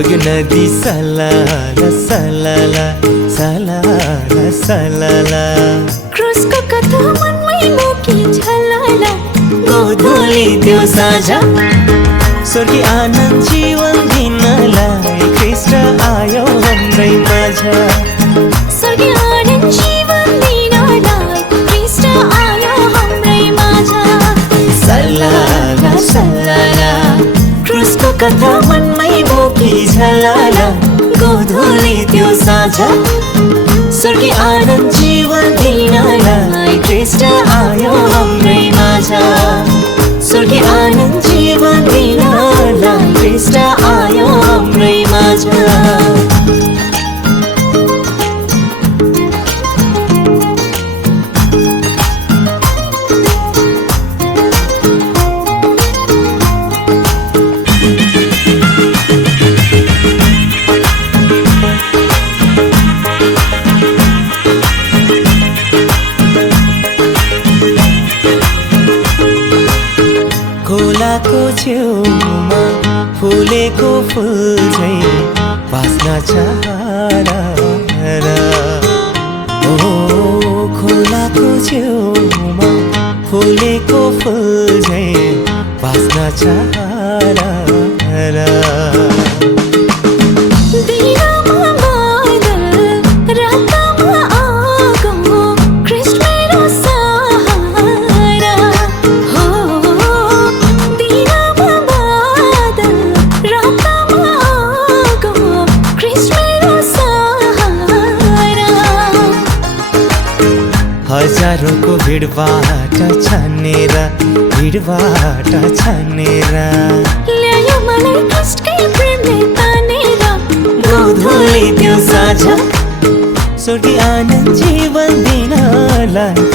बग्यो नदी सलाला सलाला सलाला सलाला क्रुसको कथा मनमै बोकी झलाला गोधूली त्यो साझा स्वर्गीय आनन्द जीवन दिनलाई कृष्ण आयो हाम्रै माझ स्वर्गीय आनन्द जीवन दिनलाई कृष्ण आयो हाम्रै माझ सलाला सलाला क्रुसको कथा मनमै बोकी झलाला गोधूली त्यो साझा स्वर्गीय आनन्द जीवन दिनलाई कृष्ण आयो हाम्रै माझ स्वर्गीय आनन्द जीवन दिनलाई कृष्ण आयो हाम्रै माझ खोलाको छेउमा फुलेको फुल झैँ बाँच्न चाहरा ओ खोलाको छेउमा फुलेको फुल झैँ बाँच्न चाहरा हजारौंको भिडबाट छानेर ल्यायो मलाई कृष्णकै प्रेमले तानेर गोधूली त्यो साझा स्वर्गीय आनन्द जीवन दिनलाई